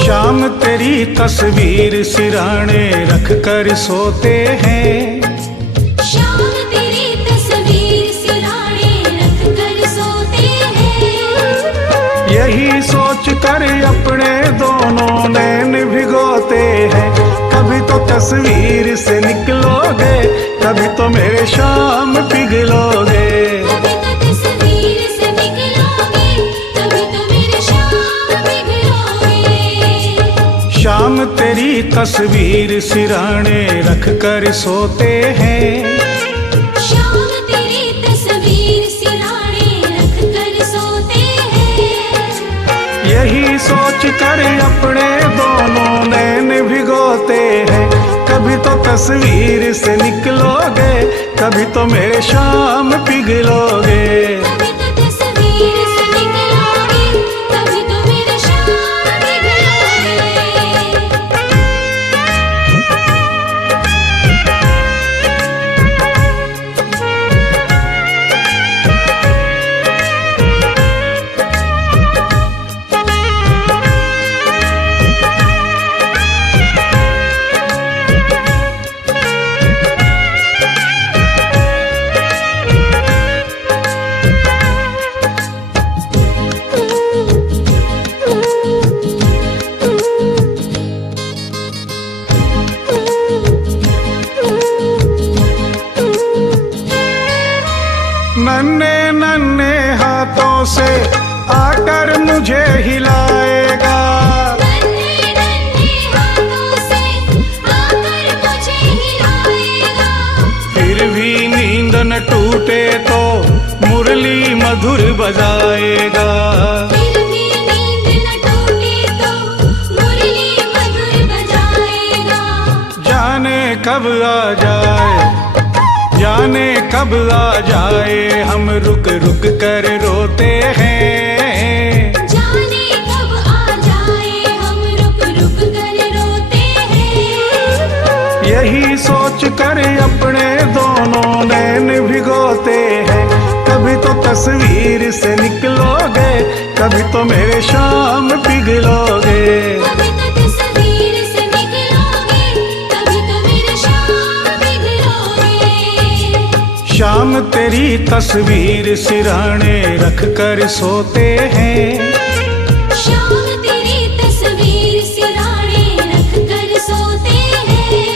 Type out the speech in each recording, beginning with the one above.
शाम तेरी तस्वीर सिराने रख कर सोते हैं। शाम तेरी तस्वीर सिराने रख कर सोते हैं। यही सोच कर अपने दोनों नैन भिगोते हैं। कभी तो तस्वीर से निकलोगे, कभी तो मेरे शाम पिघलोगे। कभी तो तस्वीर से निकलोगे, कभी तो मेरे शाम पिघलोगे। शाम तेरी तस्वीर सिराने रख कर सोते हैं। शाम तेरी तस्वीर सिराने रख कर सोते हैं। यही सोच कर अपने दोनों नैन भिगोते हैं। कभी तो तस्वीर से निकलोगे, कभी तो मेरे शाम पिघलोगे। कभी तो तस्वीर से निकलोगे, कभी तो मेरे शाम पिघलोगे। नन्हे नन्हे हाथों से आकर मुझे हिलाएगा। नन्हे नन्हे हाथों से आकर मुझे हिलाएगा। फिर भी नींद न टूटे तो मुरली मधुर बजाएगा। फिर भी नींद न टूटे तो मुरली मधुर बजाएगा। जाने कब आ जाए, जाने कब आ जाए, हम रुक रुक कर रोते हैं। जाने कब आ जाए, हम रुक रुक कर रोते हैं। यही सोच कर अपने दोनों नैन भिगोते हैं। कभी तो तस्वीर से निकलोगे, कभी तो मेरे शाम पिघलोगे। कभी तो तस्वीर से निकलोगे, कभी तो मेरे शाम पिघलोगे। शाम तेरी तस्वीर सिराने रख कर सोते हैं। शाम तेरी तस्वीर सिराने रख कर सोते हैं।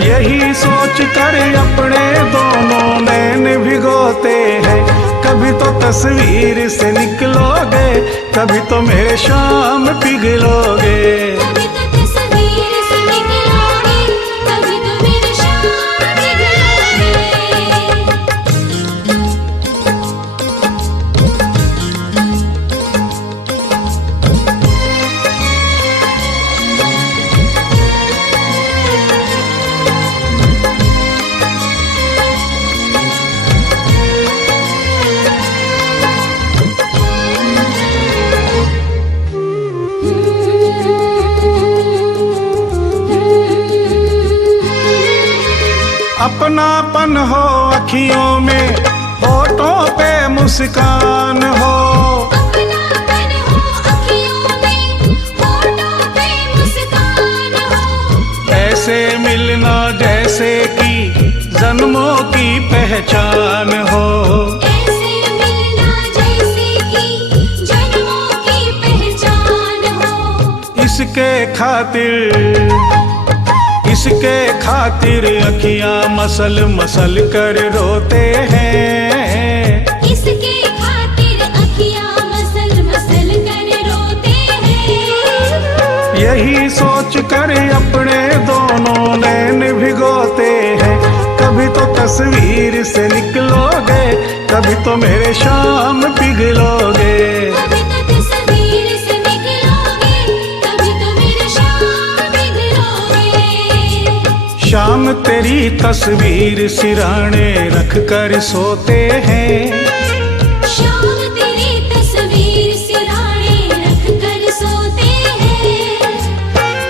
यही सोच कर अपने दोनों नैन भिगोते हैं। कभी तो तस्वीर से निकलोगे, कभी तो मेरे शाम पिघलोगे। कभी तो तस्वीर से निकलोगे, कभी तो मेरे शाम पिघलोगे। अपनापन हो अखियों में, होठों पे मुस्कान हो। अपनापन हो अखियों में, होठों पे मुस्कान हो। ऐसे मिलना जैसे कि जन्मों की पहचान हो। ऐसे मिलना जैसे कि जन्मों की पहचान हो। इसके खातिर अखियां मसल मसल कर रोते हैं। इसके खातिर अखियां मसल मसल कर रोते हैं। यही सोच कर अपने दोनों नैन भिगोते हैं। कभी तो तस्वीर से निकलोगे, कभी तो मेरे शाम पिघलोगे। तेरी तस्वीर सिराने रख कर सोते हैं। शाम तेरी तस्वीर सिराने रख कर सोते हैं।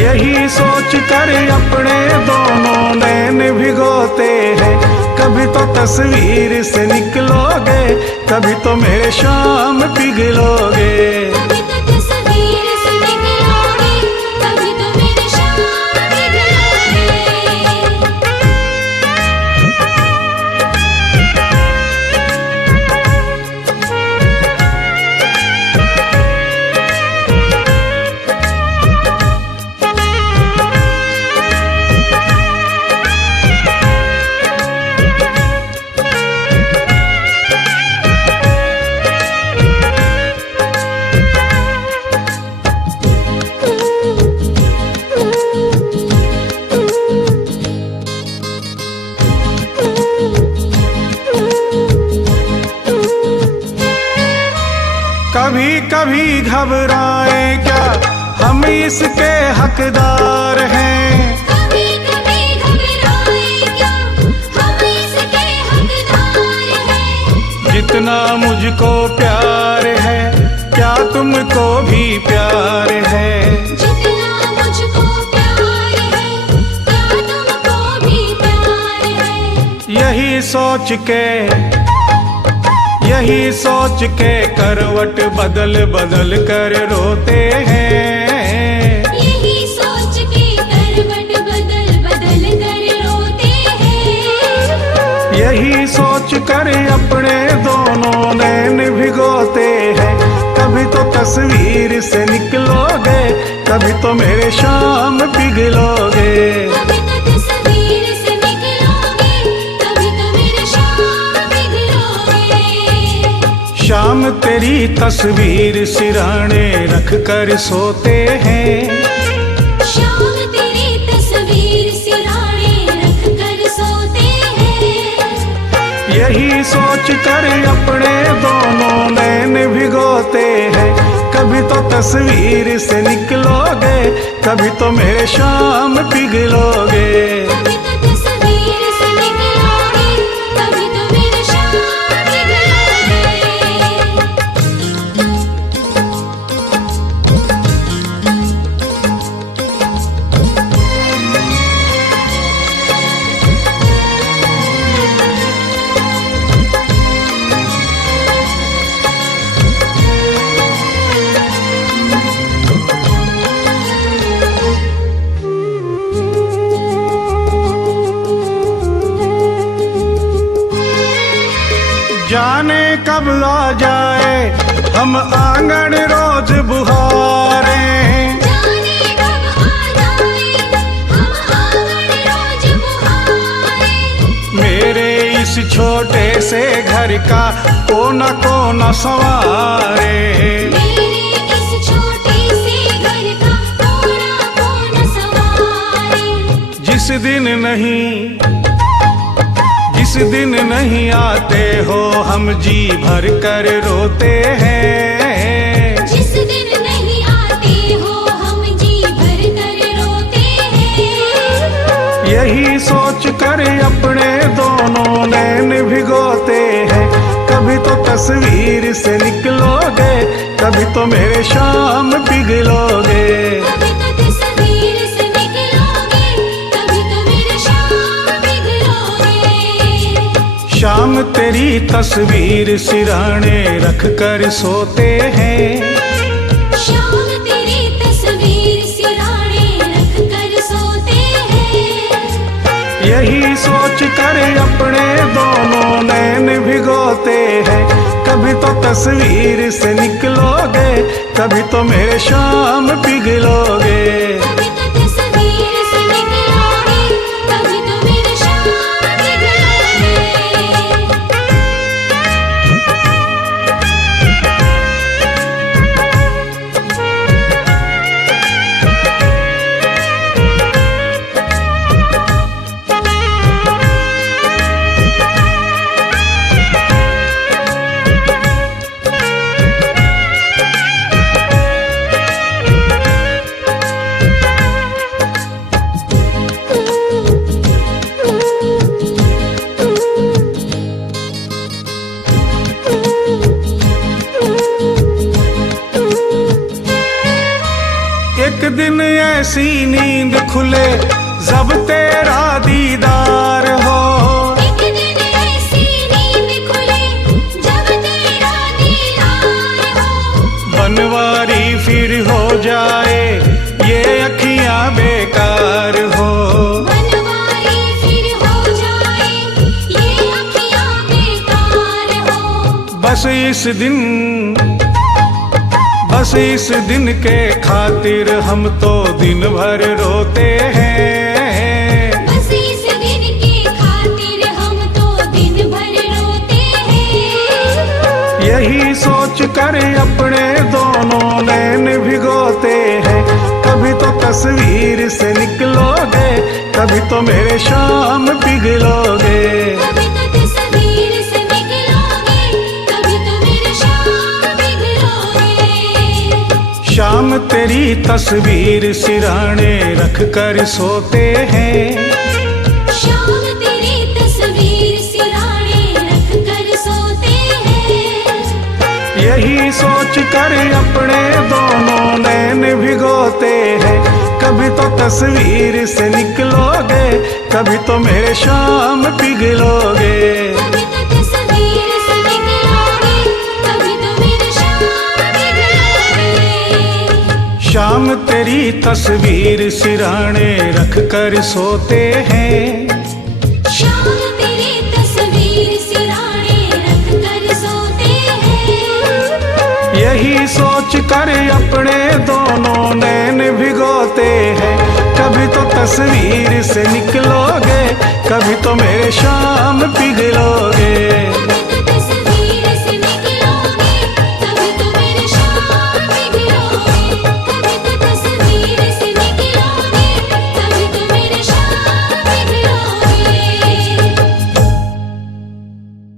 यही सोच कर अपने दोनों नैन भिगोते हैं। कभी तो तस्वीर से निकलोगे, कभी तो मेरे शाम पिघलोगे। कभी तो तस्वीर से निकलोगे, कभी तो मेरे शाम पिघलोगे। कभी कभी घबराए क्या, हम इसके हकदार हैं। कभी कभी घबराए क्या, हम इसके हकदार हैं। जितना मुझको प्यार है, क्या तुमको भी प्यार है। जितना मुझको प्यार है, क्या तुमको भी प्यार है। यही सोच के करवट बदल बदल कर रोते हैं। यही सोच के करवट बदल बदल कर रोते हैं। यही सोच कर अपने दोनों नैन भिगोते हैं। कभी तो तस्वीर से निकलोगे, कभी तो मेरे शाम पिघलोगे। कभी तो तस्वीर से निकलोगे, कभी तो मेरे शाम पिघलोगे। शाम तेरी तस्वीर सिराने रख कर सोते हैं। शाम तेरी तस्वीर सिराने रख कर सोते हैं। यही सोच कर अपने दोनों नैन भिगोते हैं। कभी तो तस्वीर से निकलोगे, कभी तो मेरे शाम पिघलोगे। कभी तो तस्वीर से निकलोगे, कभी तो मेरे शाम पिघलोगे। जाने कब आ जाए हम आंगन रोज बुहारे। जाने कब आ जाए हम आंगन रोज बुहारे। मेरे इस छोटे से घर का कोना कोना संवारे। मेरे इस छोटे से घर का कोना कोना संवारे। जिस दिन नहीं आते हो हम जी भर कर रोते हैं। जिस दिन नहीं आते हो हम जी भर कर रोते हैं। यही सोच कर अपने दोनों नैन भिगोते हैं। कभी तो तस्वीर से निकलोगे, कभी तो मेरे शाम पिघलोगे। कभी तो तस्वीर से निकलोगे, कभी तो मेरे शाम पिघलोगे। शाम तेरी तस्वीर सिराने रख कर सोते हैं। शाम तेरी तस्वीर सिराने रख कर सोते हैं। यही सोच कर अपने दोनों नैन भिगोते हैं। कभी तो तस्वीर से निकलोगे, कभी तो मेरे शाम पिघलोगे। कभी तो तस्वीर से निकलोगे, कभी तो मेरे शाम पिघलोगे। ऐसी नींद खुले जब तेरा दीदार हो। एक दिन ऐसी नींद खुले जब तेरा दीदार हो। बनवारी फिर हो जाए ये अखियां बेकार हो। बनवारी फिर हो जाए ये अखियां बेकार हो। बस इस दिन के खातिर हम तो दिन भर रोते हैं। बस इस दिन के खातिर हम तो दिन भर रोते हैं। यही सोच कर अपने दोनों नैन भिगोते हैं। कभी तो तस्वीर से निकलोगे, कभी तो मेरे शाम पिघलोगे। कभी तो तस्वीर से निकलोगे, कभी तो मेरे शाम पिघलोगे। शाम तेरी तस्वीर सिराने रख कर सोते हैं। शाम तेरी तस्वीर सिराने रख कर सोते हैं। यही सोच कर अपने दोनों नैन भिगोते हैं। कभी तो तस्वीर से निकलोगे, कभी तो मेरे शाम पिघलोगे। कभी तो तस्वीर से निकलोगे, कभी तो मेरे शाम पिघलोगे। शाम तेरी तस्वीर सिराने रख कर सोते हैं। शाम तेरी तस्वीर सिराने रख कर सोते हैं। यही सोच कर अपने दोनों नैन भिगोते हैं। कभी तो तस्वीर से निकलोगे, कभी तो मेरे शाम पिघलोगे।